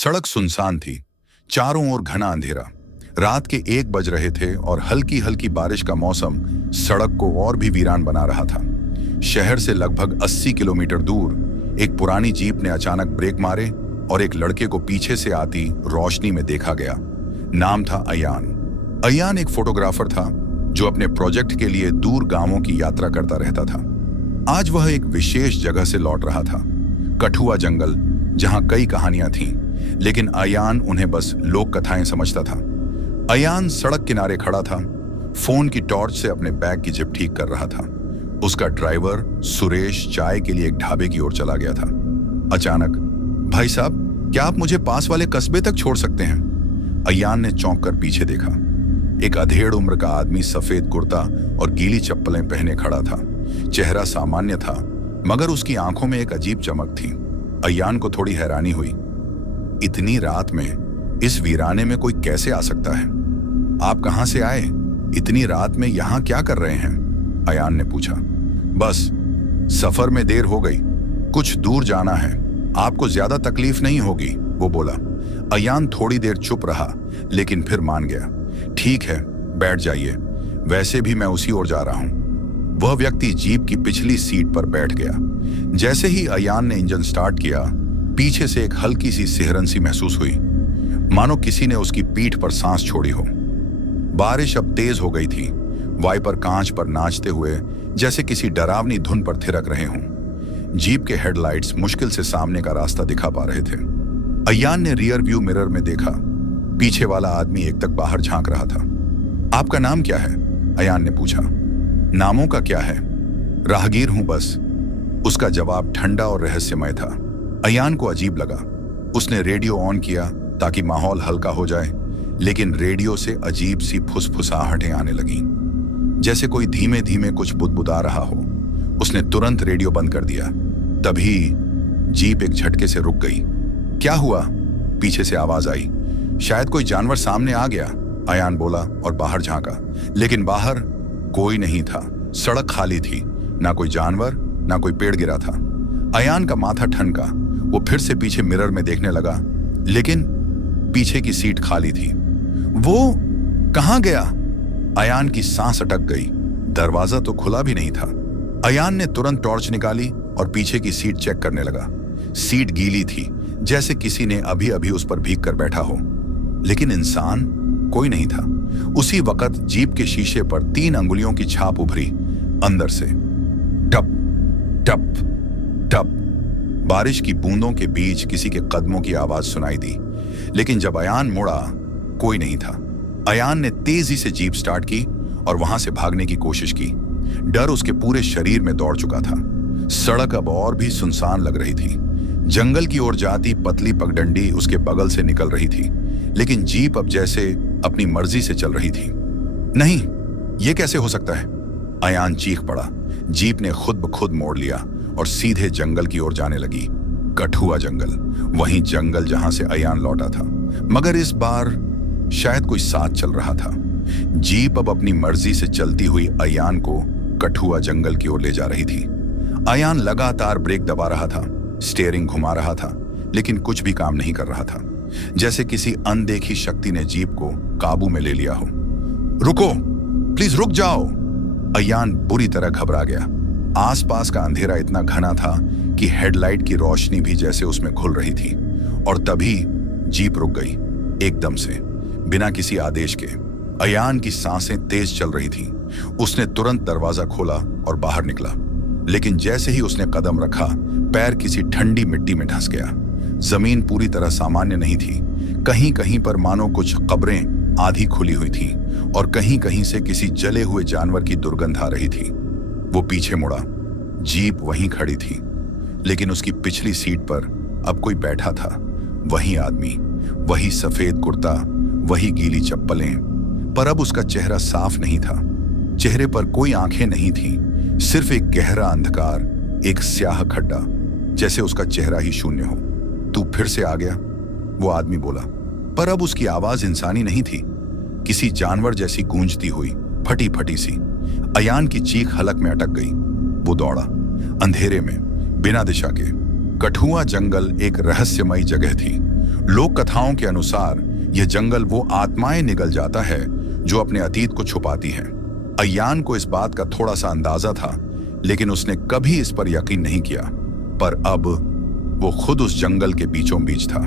सड़क सुनसान थी, चारों ओर घना अंधेरा। रात के 1 बज रहे थे और हल्की हल्की बारिश का मौसम सड़क को और भी वीरान बना रहा था। शहर से लगभग 80 किलोमीटर दूर एक पुरानी जीप ने अचानक ब्रेक मारे और एक लड़के को पीछे से आती रोशनी में देखा गया। नाम था अयान। अयान एक फोटोग्राफर था जो अपने प्रोजेक्ट के लिए दूर गांवों की यात्रा करता रहता था। आज वह एक विशेष जगह से लौट रहा था, कठुआ जंगल, जहां कई कहानियां थीं, लेकिन अयान उन्हें बस लोक कथाएं समझता था। अयान सड़क किनारे खड़ा था, फोन की टॉर्च से अपने बैग की जिप ठीक कर रहा था। उसका ड्राइवर सुरेश चाय के लिए एक ढाबे की ओर चला गया था। अचानक, भाई साहब, क्या आप मुझे पास वाले कस्बे तक छोड़ सकते हैं? अयान ने चौंक कर पीछे देखा। एक अधेड़ उम्र का आदमी सफेद कुर्ता और गीली चप्पलें पहने खड़ा था। चेहरा सामान्य था, मगर उसकी आंखों में एक अजीब चमक थी। अयान को थोड़ी हैरानी हुई। इतनी रात में इस वीराने में कोई कैसे आ सकता है? आप कहां से आए? इतनी रात में यहां क्या कर रहे हैं? अयान ने पूछा। बस सफर में देर हो गई, कुछ दूर जाना है, आपको ज्यादा तकलीफ नहीं होगी, वो बोला। अयान थोड़ी देर चुप रहा, लेकिन फिर मान गया। ठीक है, बैठ जाइए, वैसे भी मैं उसी ओर जा रहा हूं। वह व्यक्ति जीप की पिछली सीट पर बैठ गया। जैसे ही अयान ने इंजन स्टार्ट किया, पीछे से एक हल्की सी सिहरन सी महसूस हुई, मानो किसी ने उसकी पीठ पर सांस छोड़ी हो। बारिश अब तेज हो गई थी, वाइपर कांच पर नाचते हुए जैसे किसी डरावनी धुन पर थिरक रहे हों। जीप के हेडलाइट्स मुश्किल से सामने का रास्ता दिखा पा रहे थे। अयान ने रियर व्यू मिरर में देखा, पीछे वाला आदमी एक तक बाहर झांक रहा था। आपका नाम क्या है? अयान ने पूछा। नामों का क्या है, राहगीर हूं बस। उसका जवाब ठंडा और रहस्यमय था। अयान को अजीब लगा। उसने रेडियो ऑन किया ताकि माहौल हल्का हो जाए, लेकिन रेडियो से अजीब सी फुसफुसाहटें आने लगीं, जैसे कोई धीमे धीमे कुछ बुदबुदा रहा हो। उसने तुरंत रेडियो बंद कर दिया। तभी जीप एक झटके से रुक गई। क्या हुआ? पीछे से आवाज आई। शायद कोई जानवर सामने आ गया, अयान बोला और बाहर झांका, लेकिन बाहर कोई नहीं था। सड़क खाली थी, ना कोई जानवर, ना कोई पेड़ गिरा था। अयान का माथा ठनका। वो फिर से पीछे मिरर में देखने लगा, लेकिन पीछे की सीट खाली थी। वो कहां गया? अयान की सांस अटक गई। दरवाजा तो खुला भी नहीं था। अयान ने तुरंत टॉर्च निकाली और पीछे की सीट चेक करने लगा। सीट गीली थी, जैसे किसी ने अभी अभी उस पर भीग कर बैठा हो, लेकिन इंसान कोई नहीं था। उसी वक्त जीप के शीशे पर 3 अंगुलियों की छाप उभरी अंदर से। टप टप टप। बारिश की बूंदों के बीच किसी के कदमों की आवाज सुनाई दी, लेकिन जब अयान मुड़ा, कोई नहीं था। अयान ने तेजी से जीप स्टार्ट की और वहां से भागने की कोशिश की। डर उसके पूरे शरीर में दौड़ चुका था। सड़क अब और भी सुनसान लग रही थी। जंगल की ओर जाती पतली पगडंडी उसके बगल से निकल रही थी, लेकिन जीप अब जैसे अपनी मर्जी से चल रही थी। नहीं, ये कैसे हो सकता है? अयान चीख पड़ा। जीप ने खुद ब खुद मोड़ लिया और सीधे जंगल की ओर जाने लगी। कठुआ जंगल, वही जंगल जहां से अयान लौटा था, मगर इस बार शायद कोई साथ चल रहा था। जीप अब अपनी मर्जी से चलती हुई अयान को कठुआ जंगल की ओर ले जा रही थी। अयान लगातार ब्रेक दबा रहा था, स्टीयरिंग घुमा रहा था, लेकिन कुछ भी काम नहीं कर रहा था। जैसे किसी अनदेखी शक्ति ने जीप को काबू में ले लिया हो। रुको, प्लीज रुक जाओ। अयान बुरी तरह घबरा गया। आसपास का अंधेरा इतना घना था कि हेडलाइट की रोशनी भी जैसे उसमें घुल रही थी। और तभी जीप रुक गई, एकदम से, बिना किसी आदेश के। अयान की सांसें तेज चल रही थीं। उसने तुरंत दरवाजा खोला और बाहर निकला, लेकिन जैसे ही उसने कदम रखा, पैर किसी ठंडी मिट्टी में धंस गया। जमीन पूरी तरह सामान्य नहीं थी। कहीं कहीं पर मानो कुछ कब्रें आधी खुली हुई थीं और कहीं कहीं से किसी जले हुए जानवर की दुर्गंध आ रही थी। वो पीछे मुड़ा। जीप वहीं खड़ी थी, लेकिन उसकी पिछली सीट पर अब कोई बैठा था। वही आदमी, वही सफेद कुर्ता, वही गीली चप्पलें, पर अब उसका चेहरा साफ नहीं था। चेहरे पर कोई आंखें नहीं थीं, सिर्फ एक गहरा अंधकार, एक स्याह खड्डा, जैसे उसका चेहरा ही शून्य हो। तू फिर से आ गया, वो आदमी बोला, पर अब उसकी आवाज इंसानी नहीं थी, किसी जानवर जैसी गूंजती हुई, फटी फटी सी। अयान की चीख हलक में अटक गई। वो दौड़ा, अंधेरे में, बिना दिशा के। कठुआ जंगल एक रहस्यमयी जगह थी। लोक कथाओं के अनुसार यह जंगल वो आत्माएं निगल जाता है जो अपने अतीत को छुपाती हैं। अय्यान को इस बात का थोड़ा सा अंदाजा था, लेकिन उसने कभी इस पर यकीन नहीं किया। पर अब वो खुद उस जंगल के बीचों बीच था।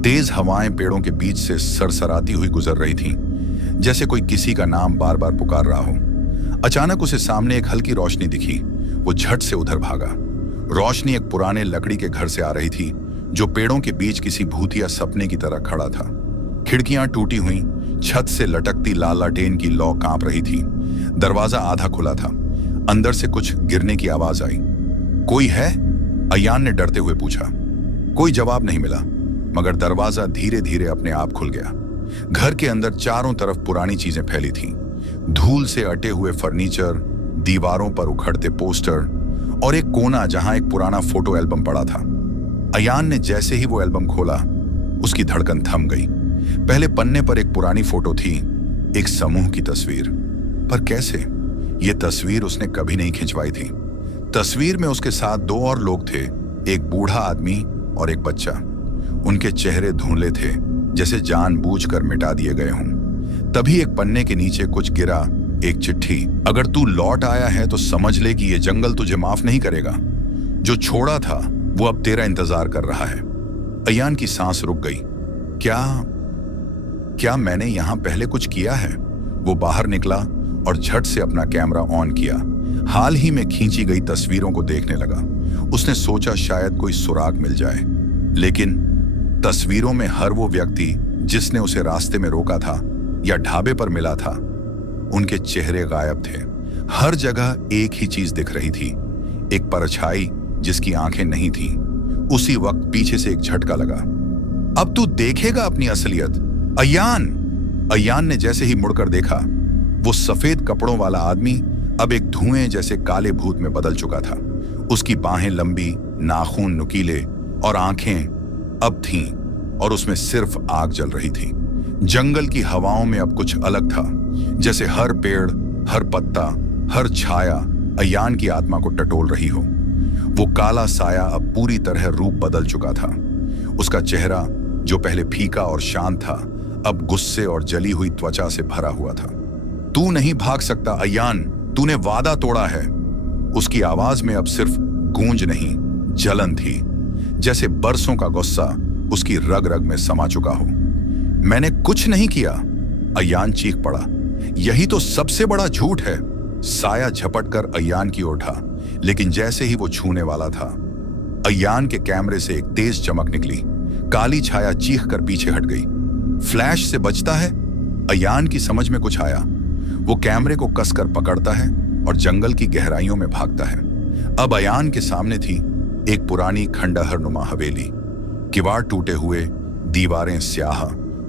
तेज हवाएं पेड़ों के बीच से सरसराती हुई गुजर रही थीं, जैसे कोई किसी का नाम बार बार पुकार रहा हो। अचानक उसे सामने एक हल्की रोशनी दिखी। वो झट से उधर भागा। रोशनी एक पुराने लकड़ी के घर से आ रही थी, जो पेड़ों के बीच किसी भूतिया सपने की तरह खड़ा था। खिड़कियां टूटी हुई, छत से लटकती लालटेन की लौ कांप रही थी। दरवाजा आधा खुला था। अंदर से कुछ गिरने की आवाज आई। कोई है? अय्यान ने डरते हुए पूछा। कोई जवाब नहीं मिला, मगर दरवाजा धीरे धीरे अपने आप खुल गया। घर के अंदर चारों तरफ पुरानी चीजें फैली थीं। धूल से अटे हुए फर्नीचर, दीवारों पर उखड़ते पोस्टर और एक कोना जहां एक पुराना फोटो एल्बम पड़ा था। अय्यान ने जैसे ही वो एल्बम खोला, उसकी धड़कन थम गई। पहले पन्ने पर एक पुरानी फोटो थी, एक समूह की तस्वीर। पर कैसे? ये तस्वीर उसने कभी नहीं खिंचवाई थी। तस्वीर में उसके साथ दो और लोग थे, एक बूढ़ा आदमी और एक बच्चा। उनके चेहरे धुंधले थे, जैसे जानबूझकर मिटा दिए गए हों। तभी एक पन्ने के नीचे कुछ गिरा, एक चिट्ठी। अगर तू लौट आया है तो समझ ले कि ये जंगल तुझे माफ नहीं करेगा। जो छोड़ा था वो अब तेरा इंतजार कर रहा है। अय्यान की सांस रुक गई। क्या मैंने यहां पहले कुछ किया है? वो बाहर निकला और झट से अपना कैमरा ऑन किया। हाल ही में खींची गई तस्वीरों को देखने लगा। उसने सोचा शायद कोई सुराग मिल जाए, लेकिन तस्वीरों में हर वो व्यक्ति जिसने उसे रास्ते में रोका था या ढाबे पर मिला था, उनके चेहरे गायब थे। हर जगह एक ही चीज दिख रही थी, एक परछाई जिसकी आंखें नहीं थीं। उसी वक्त पीछे से एक झटका लगा। अब तू देखेगा अपनी असलियत, अय्यान ने जैसे ही मुड़कर देखा, वो सफेद कपड़ों वाला आदमी अब एक धुएं जैसे काले भूत में बदल चुका था। उसकी बाहें लंबी, नाखून नुकीले और आंखें अब थीं और उसमें सिर्फ आग जल रही थी। जंगल की हवाओं में अब कुछ अलग था, जैसे हर पेड़, हर पत्ता, हर छाया अय्यान की आत्मा को टटोल रही हो। वो काला साया अब पूरी तरह रूप बदल चुका था। उसका चेहरा, जो पहले फीका और शांत था, अब गुस्से और जली हुई त्वचा से भरा हुआ था। तू नहीं भाग सकता अय्यान, तूने वादा तोड़ा है। उसकी आवाज में अब सिर्फ गूंज नहीं, जलन थी, जैसे बरसों का गुस्सा उसकी रग रग में समा चुका हो। मैंने कुछ नहीं किया, अय्यान चीख पड़ा। यही तो सबसे बड़ा झूठ है। साया झपट कर अय्यान की ओर उठा, लेकिन जैसे ही वो छूने वाला था, अय्यान के कैमरे से एक तेज चमक निकली। काली छाया चीख कर पीछे हट गई। फ्लैश से बचता है? अय्यान की समझ में कुछ आया। वो कैमरे को कसकर पकड़ता है और जंगल की गहराइयों में भागता है। अब अय्यान के सामने थी एक पुरानी खंडहर नुमा हवेली। किवाड़ टूटे हुए, दीवारें स्याह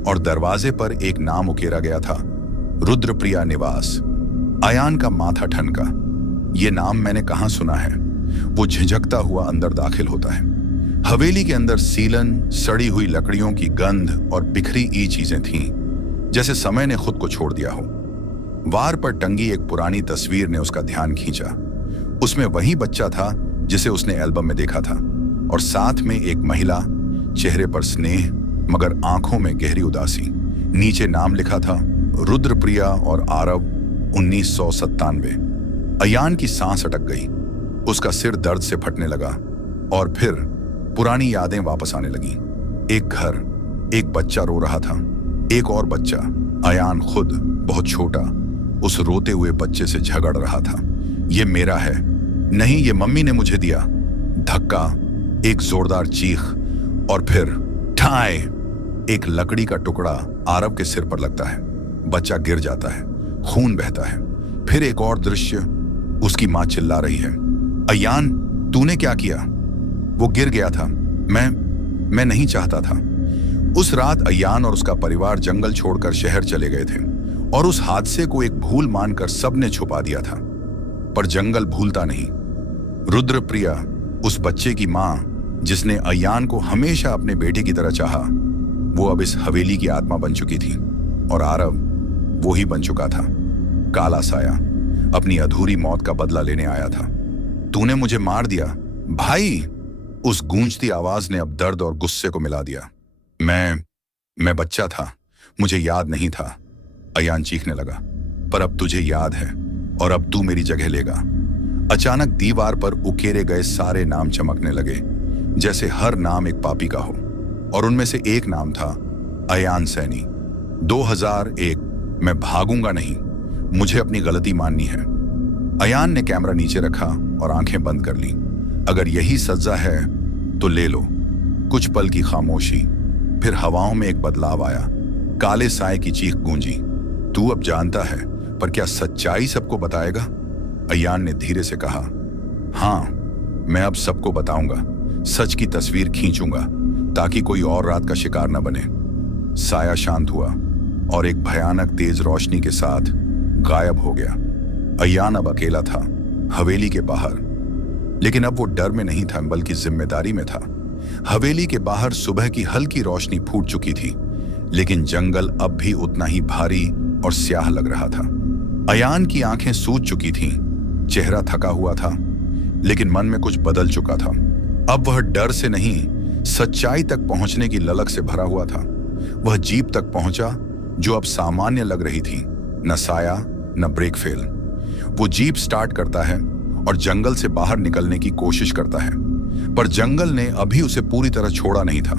और दरवाजे पर एक नाम उकेरा गया था, रुद्रप्रिया निवास। अय्यान का माथा ठनका। ये नाम मैंने कहां सुना है। वो झिझकता हुआ अंदर दाखिल होता है। हवेली के अंदर सीलन, सड़ी हुई लकड़ियों की गंध और बिखरी ई चीजें थीं, जैसे समय ने खुद को छोड़ दिया हो। वार पर टंगी एक पुरानी तस्वीर ने उसका ध्यान खींचा। उसमें वही बच्चा था जिसे उसने एल्बम में देखा था, और साथ में एक महिला, चेहरे पर स्नेह मगर आंखों में गहरी उदासी। नीचे नाम लिखा था, रुद्रप्रिया और आरव, 1997। अय्यान की सांस अटक गई। उसका सिर दर्द से फटने लगा और फिर पुरानी यादें वापस आने लगी। एक घर, एक बच्चा रो रहा था, एक और बच्चा, अय्यान खुद, बहुत छोटा, उस रोते हुए बच्चे से झगड़ रहा था। ये मेरा है, नहीं ये मम्मी ने मुझे दिया। धक्का, एक जोरदार चीख और फिर ठाए, एक लकड़ी का टुकड़ा आरव के सिर पर लगता है। बच्चा गिर जाता है, खून बहता है। फिर एक और दृश्य, उसकी मां चिल्ला रही है, अय्यान तूने क्या किया? वो गिर गया था। मैं नहीं चाहता था। उस रात अय्यान और उसका परिवार जंगल छोड़कर शहर चले गए थे और उस हादसे को एक भूल मानकर सबने छुपा दिया था। पर जंगल भूलता नहीं। रुद्रप्रिया, उस बच्चे की मां जिसने अय्यान को हमेशा अपने बेटे की तरह चाहा, वो अब इस हवेली की आत्मा बन चुकी थी। और आरव वो ही बन चुका था, काला साया, अपनी अधूरी मौत का बदला लेने आया था। तूने मुझे मार दिया भाई, उस गूंजती आवाज ने अब दर्द और गुस्से को मिला दिया। मैं बच्चा था, मुझे याद नहीं था, अयान चीखने लगा। पर अब तुझे याद है और अब तू मेरी जगह लेगा। अचानक दीवार पर उकेरे गए सारे नाम चमकने लगे, जैसे हर नाम एक पापी का हो, और उनमें से एक नाम था अयान सैनी। 2001। मैं भागूंगा नहीं, मुझे अपनी गलती माननी है। अयान ने कैमरा नीचे रखा और आंखें बंद कर ली। अगर यही सजा है तो ले लो। कुछ पल की खामोशी, फिर हवाओं में एक बदलाव आया। काले साए की चीख गूंजी, तू अब जानता है, पर क्या सच्चाई सबको बताएगा? अयान ने धीरे से कहा, हाँ, मैं अब सबको बताऊंगा। सच की तस्वीर खींचूंगा ताकि कोई और रात का शिकार न बने। साया शांत हुआ और एक भयानक तेज रोशनी के साथ गायब हो गया। अयान अब अकेला था, हवेली के बाहर। लेकिन अब वो डर में नहीं था, बल्कि जिम्मेदारी में था। हवेली के बाहर सुबह की हल्की रोशनी फूट चुकी थी, लेकिन जंगल अब भी उतना ही भारी और स्याह लग रहा था। अयान की आंखें सूज चुकी थीं, चेहरा थका हुआ था, लेकिन मन में कुछ बदल चुका था। अब वह डर से नहीं, सच्चाई तक पहुंचने की ललक से भरा हुआ था। वह जीप तक पहुंचा, जो अब सामान्य लग रही थी, न साया न ब्रेक फेल। वो जीप स्टार्ट करता है और जंगल से बाहर निकलने की कोशिश करता है, पर जंगल ने अभी उसे पूरी तरह छोड़ा नहीं था।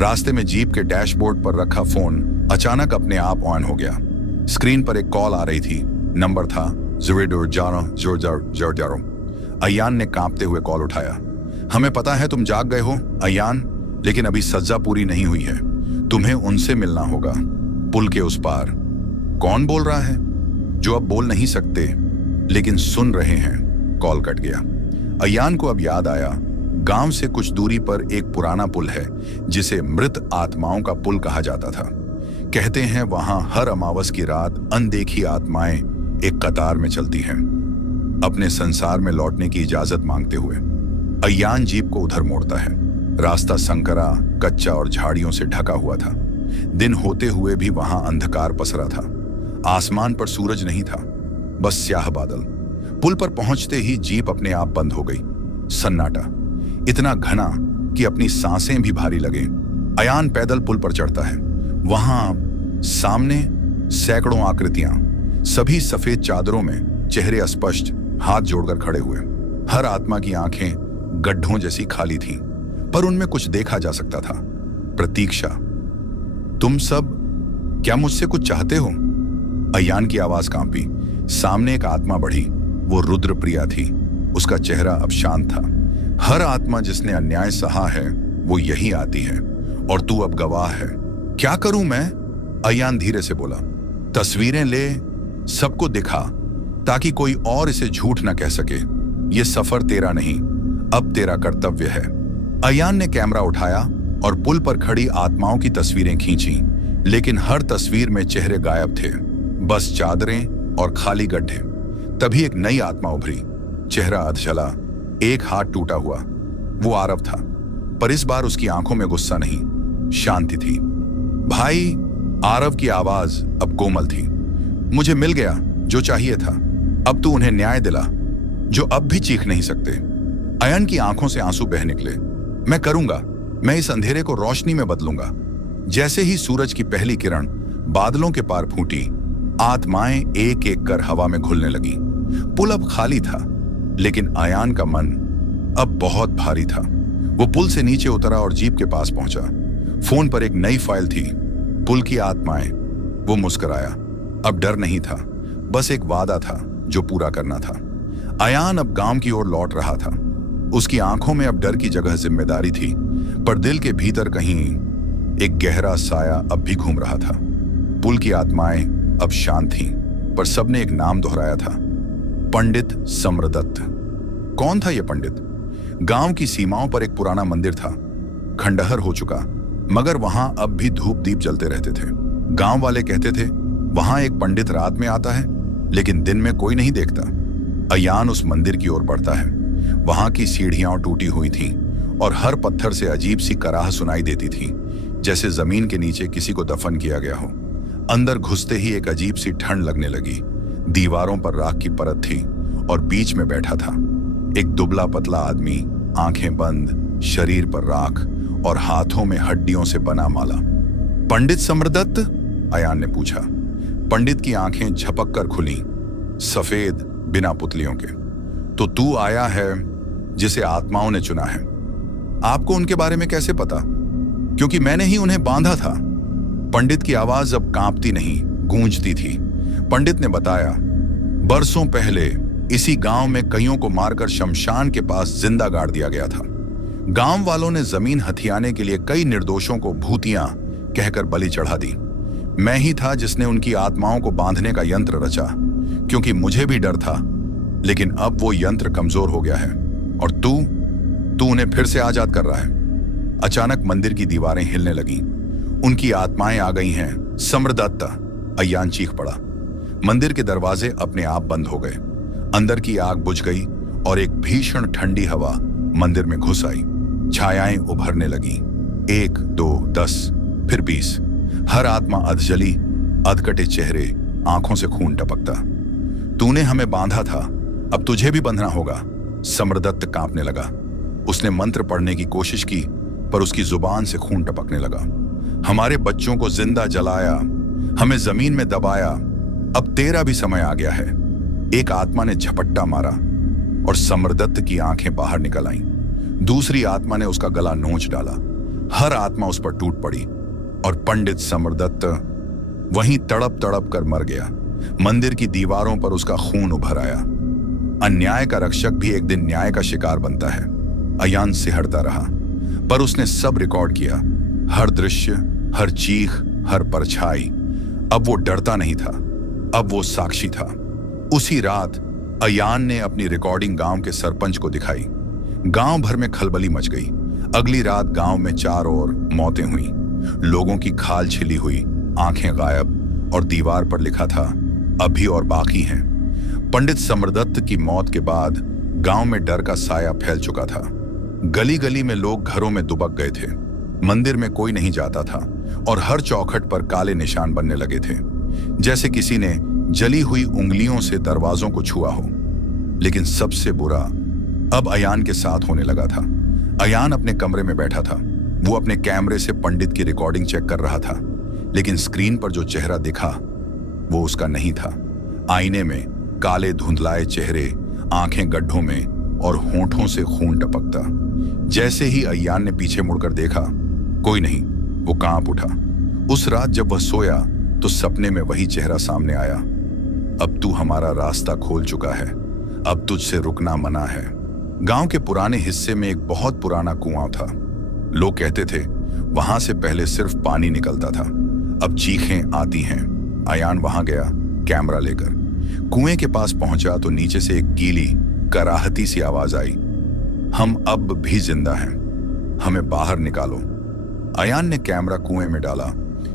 रास्ते में जीप के डैशबोर्ड पर रखा फोन अचानक अपने आप ऑन हो गया। स्क्रीन पर एक कॉल आ रही थी। नंबर था 0 अयान ने कांपते हुए कॉल उठाया। हमें पता है तुम जाग गए हो अयान, लेकिन अभी सजा पूरी नहीं हुई है। तुम्हें उनसे मिलना होगा, पुल के उस पार। कौन बोल रहा है? जो अब बोल नहीं सकते लेकिन सुन रहे हैं। कॉल कट गया। अयान को अब याद आया, गांव से कुछ दूरी पर एक पुराना पुल है जिसे मृत आत्माओं का पुल कहा जाता था। कहते हैं वहां हर अमावस की रात अनदेखी आत्माएं एक कतार में चलती हैं, अपने संसार में लौटने की इजाजत मांगते हुए। अयान जीप को उधर मोड़ता है। रास्ता संकरा, कच्चा और झाड़ियों से ढका हुआ था। दिन होते हुए भी वहां अंधकार पसरा था। आसमान पर सूरज नहीं था, बस स्याह बादल। पुल पर पहुंचते ही जीप अपने आप बंद हो गई। सन्नाटा, इतना घना कि अपनी सांसें भी भारी लगे। अयान पैदल पुल पर चढ़ता है। वहां सामने सैकड़ों आकृतियां, सभी सफेद चादरों में, चेहरे अस्पष्ट, हाथ जोड़कर खड़े हुए। हर आत्मा की आंखें गड्ढों जैसी खाली थीं, पर उनमें कुछ देखा जा सकता था। प्रतीक्षा। तुम सब क्या मुझसे कुछ चाहते हो? अयान की आवाज कांपी। सामने एक आत्मा बढ़ी। वो रुद्रप्रिया थी। उसका चेहरा अब शांत था। हर आत्मा जिसने अन्याय सहा है वो यही आती है, और तू अब गवाह है। क्या करूं मैं? अयान धीरे से बोला। तस्वीरें ले, सबको दिखा, ताकि कोई और इसे झूठ न कह सके। ये सफर तेरा नहीं, अब तेरा कर्तव्य है। अयान ने कैमरा उठाया और पुल पर खड़ी आत्माओं की तस्वीरें खींची, लेकिन हर तस्वीर में चेहरे गायब थे, बस चादरें और खाली गड्ढे। तभी एक नई आत्मा उभरी। चेहरा अधजला, एक हाथ टूटा हुआ। वो आरव था, पर इस बार उसकी आंखों में गुस्सा नहीं, शांति थी। भाई, आरव की आवाज अब कोमल थी। मुझे मिल गया जो चाहिए था। अब तू उन्हें न्याय दिला, जो अब भी चीख नहीं सकते। अयान की आंखों से आंसू बह निकले। मैं करूंगा, मैं इस अंधेरे को रोशनी में बदलूंगा। जैसे ही सूरज की पहली किरण बादलों के पार फूटी, आत्माएं एक एक कर हवा में घुलने लगी। पुल अब खाली था, लेकिन अयान का मन अब बहुत भारी था। वो पुल से नीचे उतरा और जीप के पास पहुंचा। फोन पर एक नई फाइल थी, पुल की आत्माएं। वो मुस्कुराया। अब डर नहीं था, बस एक वादा था जो पूरा करना था। अयान अब गांव की ओर लौट रहा था। उसकी आंखों में अब डर की जगह जिम्मेदारी थी, पर दिल के भीतर कहीं एक गहरा साया अब भी घूम रहा था। पुल की आत्माएं अब शांत थीं, पर सबने एक नाम दोहराया था, पंडित सम्रदत्त। कौन था यह पंडित? गांव की सीमाओं पर एक पुराना मंदिर था, खंडहर हो चुका, मगर वहां अब भी धूप दीप जलते रहते थे। गांव वाले कहते थे वहां एक पंडित रात में आता है, लेकिन दिन में कोई नहीं देखता। अयान उस मंदिर की ओर बढ़ता है। वहां की सीढ़ियां टूटी हुई थीं और हर पत्थर से अजीब सी कराह सुनाई देती थी, जैसे जमीन के नीचे किसी को दफन किया गया हो। अंदर घुसते ही एक अजीब सी ठंड लगने लगी। दीवारों पर राख की परत थी और बीच में बैठा था एक दुबला पतला आदमी, आंखें बंद, शरीर पर राख और हाथों में हड्डियों से बना माला। पंडित समरदत्त? अयान ने पूछा। पंडित की आंखें झपक कर खुली, सफेद, बिना पुतलियों के। तो तू आया है जिसे आत्माओं ने चुना है। आपको उनके बारे में कैसे पता? क्योंकि मैंने ही उन्हें बांधा था। पंडित की आवाज अब कांपती नहीं, गूंजती थी। पंडित ने बताया, बरसों पहले इसी गांव में कईयों को मारकर शमशान के पास जिंदा गाड़ दिया गया था। गांव वालों ने जमीन हथियाने के लिए कई निर्दोषों को भूतियां कहकर बलि चढ़ा दी। मैं ही था जिसने उनकी आत्माओं को बांधने का यंत्र रचा, क्योंकि मुझे भी डर था। लेकिन अब वो यंत्र कमजोर हो गया है और तू उन्हें फिर से आजाद कर रहा है। अचानक मंदिर की दीवारें हिलने लगीं। उनकी आत्माएं आ गई हैं, समरदत्त, अयान चीख पड़ा। मंदिर के दरवाजे अपने आप बंद हो गए। अंदर की आग बुझ गई और एक भीषण ठंडी हवा मंदिर में घुस आई। छायाएं उभरने लगी, 1, 2, 10, फिर 20। हर आत्मा अधजली, अधकटे चेहरे, आंखों से खून टपकता। तूने हमें बांधा था, अब तुझे भी बंधना होगा। समरदत्त कांपने लगा। उसने मंत्र पढ़ने की कोशिश की, पर उसकी जुबान से खून टपकने लगा। हमारे बच्चों को जिंदा जलाया, हमें जमीन में दबाया, अब तेरा भी समय आ गया है। एक आत्मा ने झपट्टा मारा और समरदत्त की आंखें बाहर निकल आईं। दूसरी आत्मा ने उसका गला नोच डाला। हर आत्मा उस पर टूट पड़ी और पंडित समरदत्त वहीं तड़प तड़प कर मर गया। मंदिर की दीवारों पर उसका खून उभर आया। अन्याय का रक्षक भी एक दिन न्याय का शिकार बनता है। अयान सिहरता रहा, पर उसने सब रिकॉर्ड किया। हर दृश्य, हर चीख, हर परछाई। अब वो डरता नहीं था, अब वो साक्षी था। उसी रात अयान ने अपनी रिकॉर्डिंग गांव के सरपंच को दिखाई। गांव भर में खलबली मच गई। अगली रात गांव में चारों ओर मौतें हुई। लोगों की खाल छिली हुई, आंखें गायब और दीवार पर लिखा था, अभी और बाकी हैं। पंडित समरदत्त की मौत के बाद गांव में डर का साया फैल चुका था। गली गली में लोग घरों में दुबक गए थे। मंदिर में कोई नहीं जाता था और हर चौखट पर काले निशान बनने लगे थे, जैसे किसी ने जली हुई उंगलियों से दरवाजों को छुआ हो। लेकिन सबसे बुरा अब अयान के साथ होने लगा था। अयान अपने कमरे में बैठा था। वो अपने कैमरे से पंडित की रिकॉर्डिंग चेक कर रहा था, लेकिन स्क्रीन पर जो चेहरा दिखा वो उसका नहीं था। आईने में काले धुंधलाए चेहरे, आंखें गड्ढों में और होंठों से खून टपकता। जैसे ही अयान ने पीछे मुड़कर देखा, कोई नहीं। वो कांप उठा। उस रात जब वह सोया तो सपने में वही चेहरा सामने आया। अब तू हमारा रास्ता खोल चुका है, अब तुझसे रुकना मना है। गांव के पुराने हिस्से में एक बहुत पुराना कुआं था। लोग कहते थे वहां से पहले सिर्फ पानी निकलता था, अब चीखें आती हैं। अयान वहां गया कैमरा लेकर। कुएं के पास पहुंचा तो नीचे से एक गीली, कराहती सी आवाज आई, हम अब भी जिंदा हैं, हमें बाहर निकालो। अयान ने कैमरा कुएं में डाला।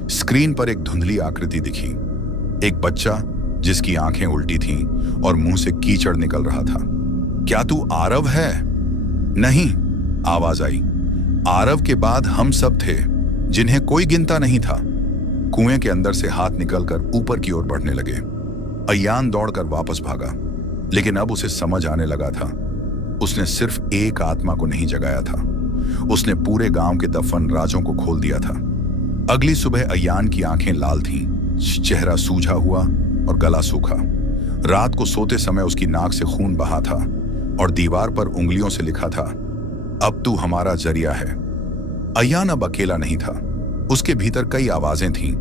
स्क्रीन पर एक धुंधली आकृति दिखी, एक बच्चा जिसकी आंखें उल्टी थीं और मुंह से कीचड़ निकल रहा था। क्या तू आरव है? नहीं, आवाज आई। आरव के बाद हम सब थे, जिन्हें कोई गिनता नहीं था। कुएं के अंदर से हाथ निकलकर ऊपर की ओर बढ़ने लगे। अयान दौड़कर वापस भागा, लेकिन अब उसे समझ आने लगा था, उसने सिर्फ एक आत्मा को नहीं जगाया था, उसने पूरे गांव के दफन राजों को खोल दिया था। अगली सुबह अयान की आंखें लाल थीं, चेहरा सूजा हुआ और गला सूखा। रात को सोते समय उसकी नाक से खून बहा था और दीवार पर उंगलियों से लिखा था, अब तू हमारा जरिया है। अयान अब अकेला नहीं था, उसके भीतर कई आवाजें थीं।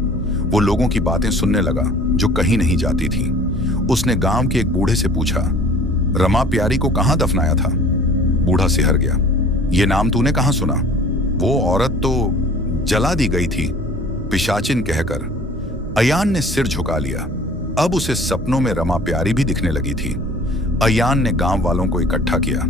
वो लोगों की बातें सुनने लगा जो कहीं नहीं जाती थीं। उसने गांव के एक बूढ़े से पूछा, रमा प्यारी को कहां दफनाया था? बूढ़ा सिहर गया। ये नाम तूने कहां सुना? वो औरत तो जला दी गई थी, पिशाचिन कहकर। अयान ने सिर झुका लिया। अब उसे सपनों में रमा प्यारी भी दिखने लगी थी। अयान ने गांव वालों को इकट्ठा किया।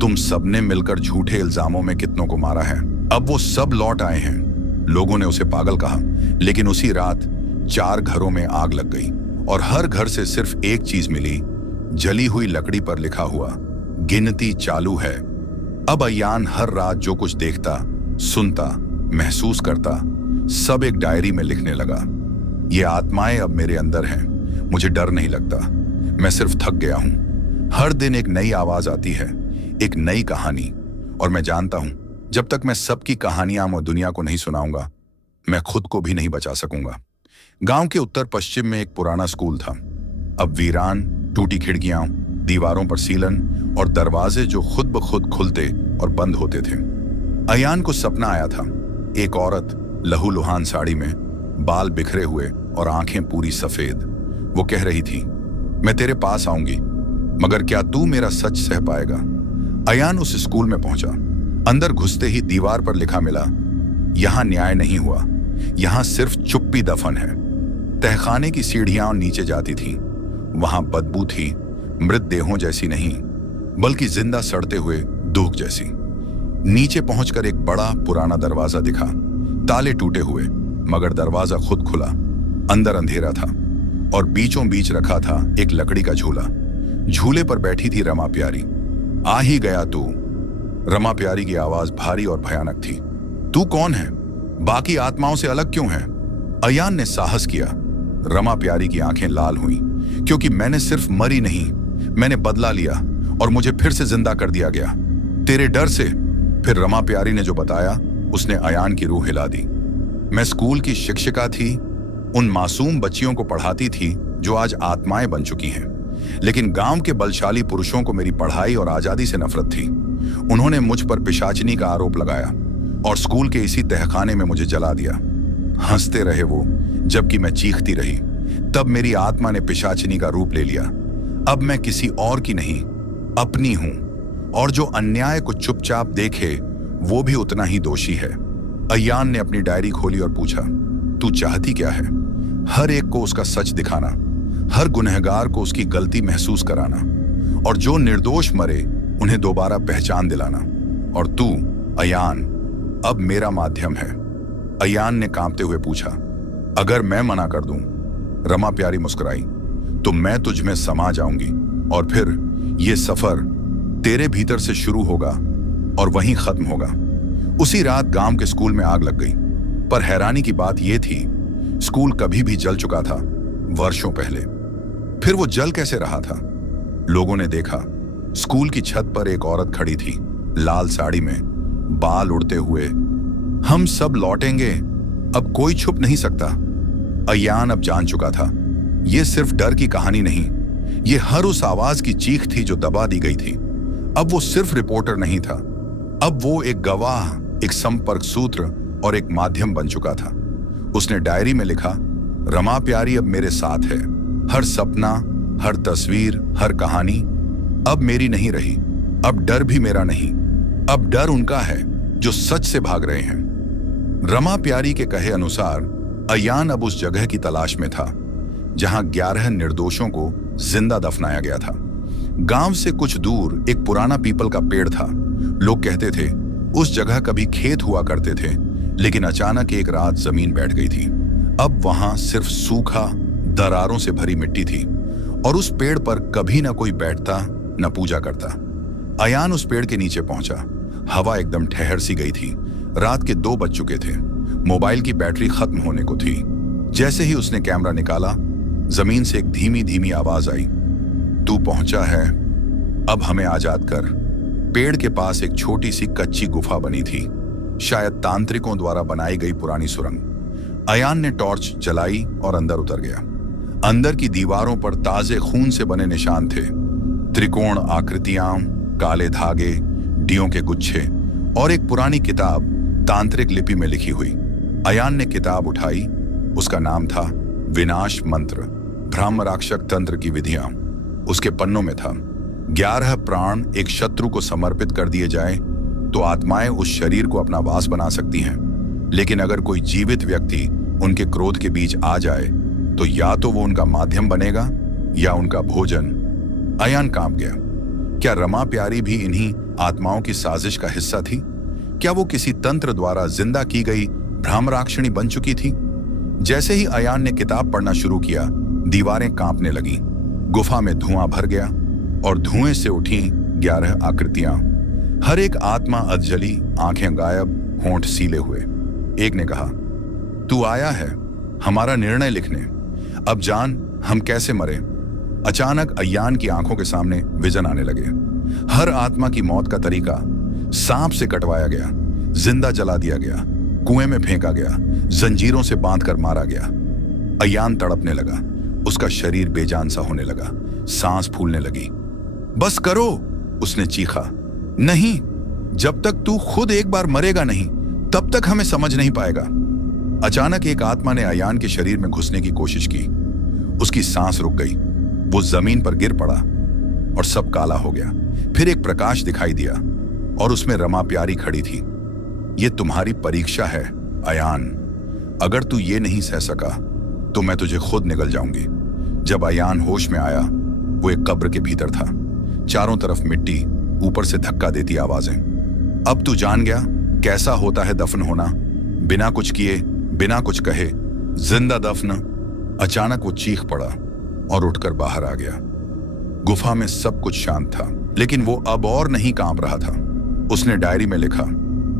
तुम सबने मिलकर झूठे इल्जामों में कितनों को मारा है, अब वो सब लौट आए हैं। लोगों ने उसे पागल कहा, लेकिन उसी रात 4 घरों में आग लग गई और हर घर से सिर्फ एक चीज मिली, जली हुई लकड़ी पर लिखा हुआ, गिनती चालू है। अब अयान हर रात जो कुछ देखता, सुनता, महसूस करता, सब एक डायरी में लिखने लगा। ये आत्माएं अब मेरे अंदर हैं, मुझे डर नहीं लगता, मैं सिर्फ थक गया हूं। हर दिन एक नई आवाज आती है, एक नई कहानी, और मैं जानता हूं जब तक मैं सबकी कहानियां और दुनिया को नहीं सुनाऊंगा, मैं खुद को भी नहीं बचा सकूंगा। गांव के उत्तर पश्चिम में एक पुराना स्कूल था। अब वीरान, टूटी खिड़कियां, दीवारों पर सीलन और दरवाजे जो खुद ब खुद खुलते और बंद होते थे। अयान को सपना आया था, एक औरत लहूलुहान साड़ी में, बाल बिखरे हुए और आंखें पूरी सफेद। वो कह रही थी, मैं तेरे पास आऊंगी, मगर क्या तू मेरा सच सह पाएगा? अयान उस स्कूल में पहुंचा। अंदर घुसते ही दीवार पर लिखा मिला, यहां न्याय नहीं हुआ, यहां सिर्फ चुप्पी दफन है। तहखाने की सीढ़ियां नीचे जाती थीं। वहां बदबू थी, मृतदेहों जैसी नहीं, बल्कि जिंदा सड़ते हुए दूध जैसी। नीचे पहुंचकर एक बड़ा पुराना दरवाजा दिखा, ताले टूटे हुए, मगर दरवाजा खुद खुला। अंदर अंधेरा था और बीचों बीच रखा था एक लकड़ी का झूला। झूले पर बैठी थी रमा प्यारी। आ ही गया तू। रमा प्यारी की आवाज भारी और भयानक थी। तू कौन है? बाकी आत्माओं से अलग क्यों है? अयान ने साहस किया। रमा प्यारी की आंखें लाल हुईं, क्योंकि मैंने सिर्फ मरी नहीं, मैंने बदला लिया और मुझे फिर से जिंदा कर दिया गया, तेरे डर से। फिर रमा प्यारी ने जो बताया, उसने अयान की रूह हिला दी। मैं स्कूल की शिक्षिका थी, उन मासूम बच्चियों को पढ़ाती थी जो आज आत्माएं बन चुकी हैं। लेकिन गांव के बलशाली पुरुषों को मेरी पढ़ाई और आजादी से नफरत थी। उन्होंने मुझ पर पिशाचिनी का आरोप लगाया और स्कूल के इसी तहखाने में मुझे जला दिया। हंसते रहे वो, जबकि मैं चीखती रही। तब मेरी आत्मा ने पिशाचिनी का रूप ले लिया। अब मैं किसी और की नहीं, अपनी हूं, और जो अन्याय को चुपचाप देखे वो भी उतना ही दोषी है। अयान ने अपनी डायरी खोली और पूछा, तू चाहती क्या है? हर एक को उसका सच दिखाना, हर गुनहगार को उसकी गलती महसूस कराना, और जो निर्दोष मरे उन्हें दोबारा पहचान दिलाना। और तू, अयान, अब मेरा माध्यम है। अयान ने कांपते हुए पूछा, अगर मैं मना कर दूं? रमा प्यारी मुस्कुराई, तो मैं तुझ में समा जाऊंगी और फिर ये सफर तेरे भीतर से शुरू होगा और वहीं खत्म होगा। उसी रात गांव के स्कूल में आग लग गई। पर हैरानी की बात यह थी, स्कूल कभी भी जल चुका था, वर्षों पहले। फिर वो जल कैसे रहा था? लोगों ने देखा, स्कूल की छत पर एक औरत खड़ी थी, लाल साड़ी में, बाल उड़ते हुए। हम सब लौटेंगे, अब कोई छुप नहीं सकता। अयान अब जान चुका था, ये सिर्फ डर की कहानी नहीं, ये हर उस आवाज की चीख थी जो दबा दी गई थी। अब वो सिर्फ रिपोर्टर नहीं था, अब वो एक गवाह, एक संपर्क सूत्र और एक माध्यम बन चुका था। उसने डायरी में लिखा, रमा प्यारी अब मेरे साथ है। हर सपना, हर तस्वीर, हर कहानी अब मेरी नहीं रही। अब डर भी मेरा नहीं, अब डर उनका है जो सच से भाग रहे हैं। रमा प्यारी के कहे अनुसार अयान अब उस जगह की तलाश में था जहां 11 निर्दोषों को जिंदा दफनाया गया था। गांव से कुछ दूर एक पुराना पीपल का पेड़ था। लोग कहते थे उस जगह कभी खेत हुआ करते थे, लेकिन अचानक एक रात जमीन बैठ गई थी। अब वहां सिर्फ सूखा, दरारों से भरी मिट्टी थी, और उस पेड़ पर कभी न कोई बैठता न पूजा करता। अयान उस पेड़ के नीचे पहुंचा। हवा एकदम ठहर सी गई थी। रात के 2 बज चुके थे। मोबाइल की बैटरी खत्म होने को थी। जैसे ही उसने कैमरा निकाला, जमीन से एक धीमी धीमी आवाज आई, तू पहुंचा है, अब हमें आजाद कर। पेड़ के पास एक छोटी सी कच्ची गुफा बनी थी, शायद तांत्रिकों द्वारा बनाई गई पुरानी सुरंग। अयान ने टॉर्च जलाई और अंदर उतर गया। अंदर की दीवारों पर ताजे खून से बने निशान थे, त्रिकोण आकृतियां, काले धागे, डियों के गुच्छे और एक पुरानी किताब तांत्रिक लिपि में लिखी हुई। अयान ने किताब उठाई। उसका नाम था विनाश मंत्र, ब्रह्म राक्षक तंत्र की विधियां। उसके पन्नों में था, 11 प्राण एक शत्रु को समर्पित कर दिए जाए तो आत्माएं उस शरीर को अपना वास बना सकती हैं, लेकिन अगर कोई जीवित व्यक्ति उनके क्रोध के बीच आ जाए तो या तो वो उनका माध्यम बनेगा या उनका भोजन। अयान कांप गया। क्या रमा प्यारी भी इन्हीं आत्माओं की साजिश का हिस्सा थी? क्या वो किसी तंत्र द्वारा जिंदा की गई ब्रह्मराक्षिणी बन चुकी थी? जैसे ही अयान ने किताब पढ़ना शुरू किया, दीवारें कांपने लगी। गुफा में धुआं भर गया और धुएं से उठी 11 आकृतियां। हर एक आत्मा अधजली, आंखें गायब, होंठ सीले हुए। एक ने कहा, तू आया है हमारा निर्णय लिखने, अब जान हम कैसे मरे। अचानक अयान की आंखों के सामने विजन आने लगे। हर आत्मा की मौत का तरीका सांप से कटवाया गया, जिंदा जला दिया गया, कुएं में फेंका गया, जंजीरों से बांधकर मारा गया। अयान तड़पने लगा, उसका शरीर बेजान सा होने लगा, सांस फूलने लगी। बस करो, उसने चीखा। नहीं, जब तक तू खुद एक बार मरेगा नहीं, तब तक हमें समझ नहीं पाएगा। अचानक एक आत्मा ने अयान के शरीर में घुसने की कोशिश की। उसकी सांस रुक गई, वो जमीन पर गिर पड़ा और सब काला हो गया। फिर एक प्रकाश दिखाई दिया और उसमें रमा प्यारी खड़ी थी। ये तुम्हारी परीक्षा है अयान, अगर तू ये नहीं सह सका तो मैं तुझे खुद निगल जाऊंगी। जब अयान होश में आया, वो एक कब्र के भीतर था। चारों तरफ मिट्टी, ऊपर से धक्का देती आवाजें। अब तू जान गया कैसा होता है दफन होना, बिना कुछ किए, बिना कुछ कहे, जिंदा दफन। अचानक वो चीख पड़ा और उठकर बाहर आ गया। गुफा में सब कुछ शांत था, लेकिन वो अब और नहीं कांप रहा था। उसने डायरी में लिखा,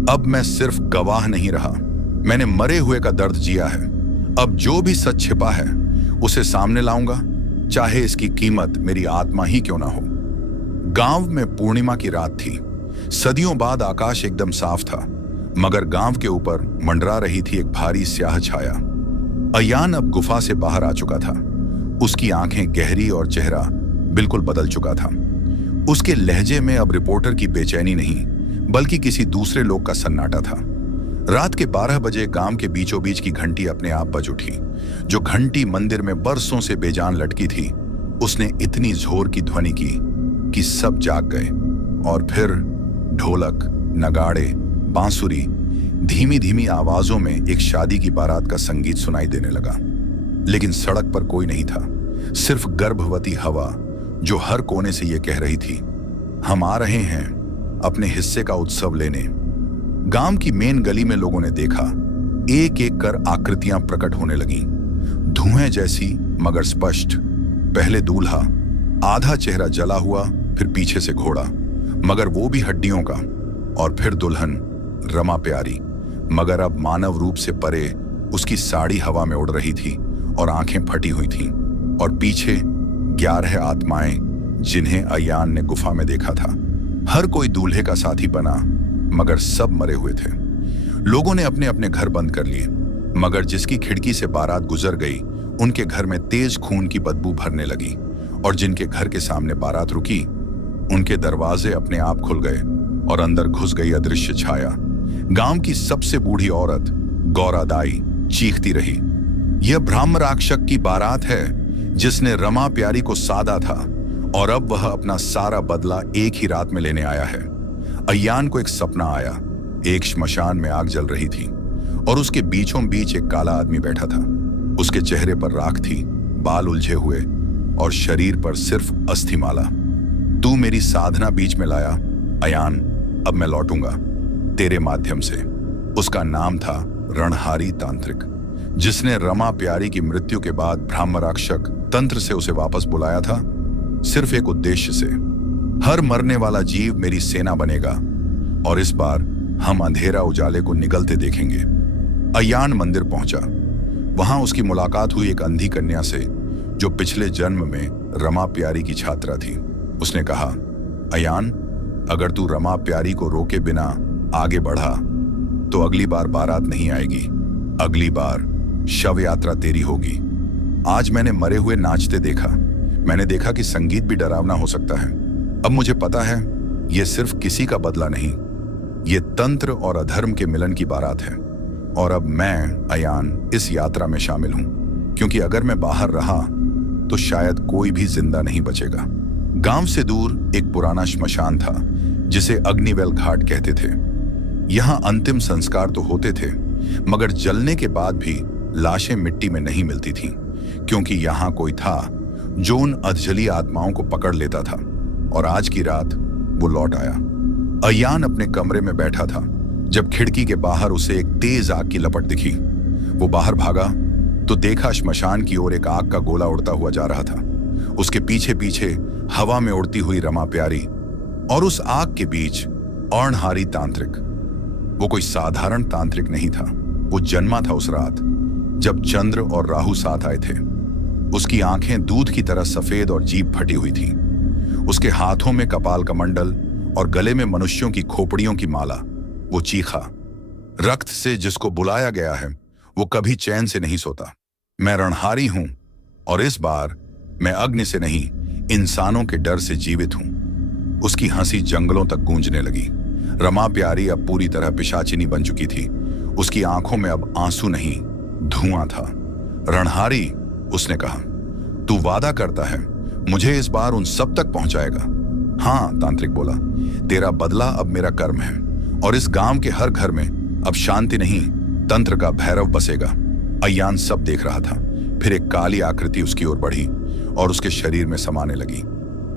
अब मैं सिर्फ गवाह नहीं रहा, मैंने मरे हुए का दर्द जिया है। अब जो भी सच छिपा है उसे सामने लाऊंगा, चाहे इसकी कीमत मेरी आत्मा ही क्यों ना हो। गांव में पूर्णिमा की रात थी। सदियों बाद आकाश एकदम साफ था, मगर गांव के ऊपर मंडरा रही थी एक भारी स्याह छाया। अयान अब गुफा से बाहर आ चुका था। उसकी आंखें गहरी और चेहरा बिल्कुल बदल चुका था। उसके लहजे में अब रिपोर्टर की बेचैनी नहीं, बल्कि किसी दूसरे लोग का सन्नाटा था। रात के 12 बजे गांव के बीचों बीच की घंटी अपने आप बज उठी। जो घंटी मंदिर में बरसों से बेजान लटकी थी, उसने इतनी जोर की ध्वनि की कि सब जाग गए। और फिर ढोलक, नगाड़े, बांसुरी, धीमी धीमी आवाजों में एक शादी की बारात का संगीत सुनाई देने लगा। लेकिन सड़क पर कोई नहीं था, सिर्फ गर्भवती हवा जो हर कोने से ये कह रही थी, हम आ रहे हैं अपने हिस्से का उत्सव लेने। गांव की मेन गली में लोगों ने देखा, एक एक कर आकृतियां प्रकट होने लगीं, धुएं जैसी मगर स्पष्ट। पहले दूल्हा, आधा चेहरा जला हुआ, फिर पीछे से घोड़ा, मगर वो भी हड्डियों का। और फिर दुल्हन, रमा प्यारी, मगर अब मानव रूप से परे। उसकी साड़ी हवा में उड़ रही थी और आंखें फटी हुई थीं। और पीछे 11 आत्माएं जिन्हें अयान ने गुफा में देखा था। हर कोई दूल्हे का साथी बना, मगर सब मरे हुए थे। लोगों ने अपने अपने घर बंद कर लिए, मगर जिसकी खिड़की से बारात गुजर गई, उनके घर में तेज खून की बदबू भरने लगी। और जिनके घर के सामने बारात रुकी, उनके दरवाजे अपने आप खुल गए और अंदर घुस गई अदृश्य छाया। गांव की सबसे बूढ़ी औरत, गौरा दाई, चीखती रही, यह ब्रह्म राक्षक की बारात है जिसने रमा प्यारी को साधा था, और अब वह अपना सारा बदला एक ही रात में लेने आया है। अयान को एक सपना आया। एक श्मशान में आग जल रही थी और उसके बीचों बीच एक काला आदमी बैठा था। उसके चेहरे पर राख थी, बाल उलझे हुए और शरीर पर सिर्फ अस्थिमाला। तू मेरी साधना बीच में लाया अयान, अब मैं लौटूंगा तेरे माध्यम से। उसका नाम था रणहारी तांत्रिक, जिसने रमा प्यारी की मृत्यु के बाद ब्रह्म राक्षक तंत्र से उसे वापस बुलाया था, सिर्फ एक उद्देश्य से। हर मरने वाला जीव मेरी सेना बनेगा और इस बार हम अंधेरा उजाले को निगलते देखेंगे। अयान मंदिर पहुंचा। वहां उसकी मुलाकात हुई एक अंधी कन्या से, जो पिछले जन्म में रमा प्यारी की छात्रा थी। उसने कहा, अयान, अगर तू रमा प्यारी को रोके बिना आगे बढ़ा तो अगली बार बारात नहीं आएगी, अगली बार शव यात्रा तेरी होगी। आज मैंने मरे हुए नाचते देखा। मैंने देखा कि संगीत भी डरावना हो सकता है। अब मुझे पता है यह सिर्फ किसी का बदला नहीं, ये तंत्र और अधर्म के मिलन की बारात है। और अब मैं अयान इस यात्रा में शामिल हूं, क्योंकि अगर मैं बाहर रहा तो शायद कोई भी जिंदा नहीं बचेगा। गांव से दूर एक पुराना श्मशान था जिसे अग्निवेल घाट कहते थे। यहां अंतिम संस्कार तो होते थे, मगर जलने के बाद भी लाशें मिट्टी में नहीं मिलती थीं, क्योंकि यहां कोई था जो उन अधजली आत्माओं को पकड़ लेता था। और आज की रात वो लौट आया। अयान अपने कमरे में बैठा था जब खिड़की के बाहर उसे एक तेज आग की लपट दिखी। वो बाहर भागा तो देखा श्मशान की ओर एक आग का गोला उड़ता हुआ जा रहा था। उसके पीछे पीछे हवा में उड़ती हुई रमा प्यारी, और उस आग के बीच रणहारी तांत्रिक। वो कोई साधारण तांत्रिक नहीं था, वो जन्मा था उस रात जब चंद्र और राहु साथ आए थे। उसकी आंखें दूध की तरह सफेद और जीभ फटी हुई थी। उसके हाथों में कपाल का मंडल और गले में मनुष्यों की खोपड़ियों की माला। वो चीखा, रक्त से जिसको बुलाया गया है वो कभी चैन से नहीं सोता। मैं रणहारी हूं और इस बार मैं अग्नि से नहीं, इंसानों के डर से जीवित हूं। उसकी हंसी जंगलों तक गूंजने लगी। रमा प्यारी अब पूरी तरह पिशाचिनी बन चुकी थी। उसकी आंखों में अब आंसू नहीं, धुआं था। रणहारी, उसने कहा, तू वादा करता है मुझे इस बार उन सब तक पहुंचाएगा? हाँ, तांत्रिक बोला, तेरा बदला अब मेरा कर्म है और इस गांव के हर घर में अब शांति नहीं, तंत्र का भैरव बसेगा। अयान सब देख रहा था। फिर एक काली आकृति उसकी ओर बढ़ी और उसके शरीर में समाने लगी।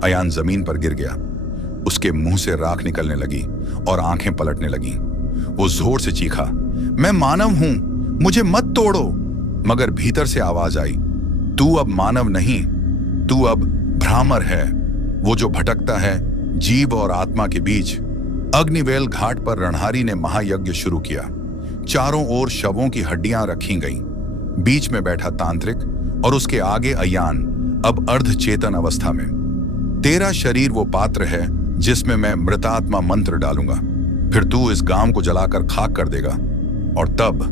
अयान जमीन पर गिर गया। उसके मुंह से राख निकलने लगी और आंखें पलटने लगी। वो जोर से चीखा, मैं मानव हूं, मुझे मत तोड़ो। मगर भीतर से आवाज आई, तू अब मानव नहीं, तू अब भ्रामर है, वो जो भटकता है जीव और आत्मा के बीच। अग्निवेल घाट पर रणहारी ने महायज्ञ शुरू किया। चारों ओर शवों की हड्डियां रखी गईं। बीच में बैठा तांत्रिक और उसके आगे अयान, अब अर्धचेतन अवस्था में। तेरा शरीर वो पात्र है जिसमें मैं मृतात्मा मंत्र डालूंगा। फिर तू इस गांव को जलाकर खाक कर देगा और तब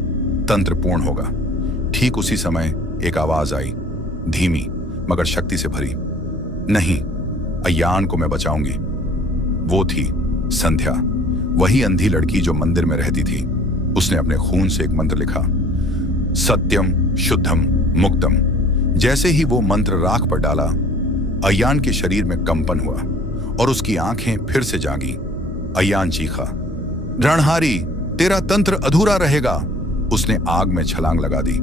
तंत्र पूर्ण होगा। ठीक उसी समय एक आवाज आई, धीमी मगर शक्ति से भरी, नहीं, अयान को मैं बचाऊंगी। वो थी संध्या, वही अंधी लड़की जो मंदिर में रहती थी। उसने अपने खून से एक मंत्र लिखा, सत्यम शुद्धम मुक्तम। जैसे ही वो मंत्र राख पर डाला, अयान के शरीर में कंपन हुआ और उसकी आंखें फिर से जागी। अयान चीखा, रणहारी, तेरा तंत्र अधूरा रहेगा। उसने आग में छलांग लगा दी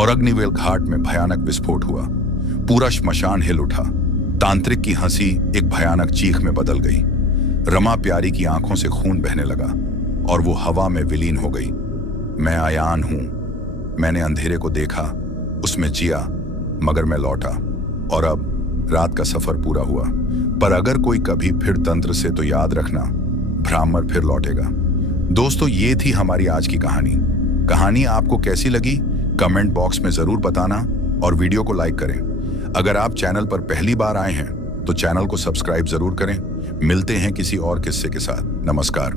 और अग्निवेल घाट में भयानक विस्फोट हुआ। पूरा श्मशान हिल उठा। तांत्रिक की हंसी एक भयानक चीख में बदल गई। रमा प्यारी की आंखों से खून बहने लगा और वो हवा में विलीन हो गई। मैं अयान हूं, मैंने अंधेरे को देखा, उसमें जिया, मगर मैं लौटा और अब रात का सफर पूरा हुआ। पर अगर कोई कभी फिर तंत्र से, तो याद रखना, भ्रामर फिर लौटेगा। दोस्तों, ये थी हमारी आज की कहानी। कहानी आपको कैसी लगी कमेंट बॉक्स में जरूर बताना और वीडियो को लाइक करें। अगर आप चैनल पर पहली बार आए हैं तो चैनल को सब्सक्राइब जरूर करें। मिलते हैं किसी और किस्से के साथ। नमस्कार।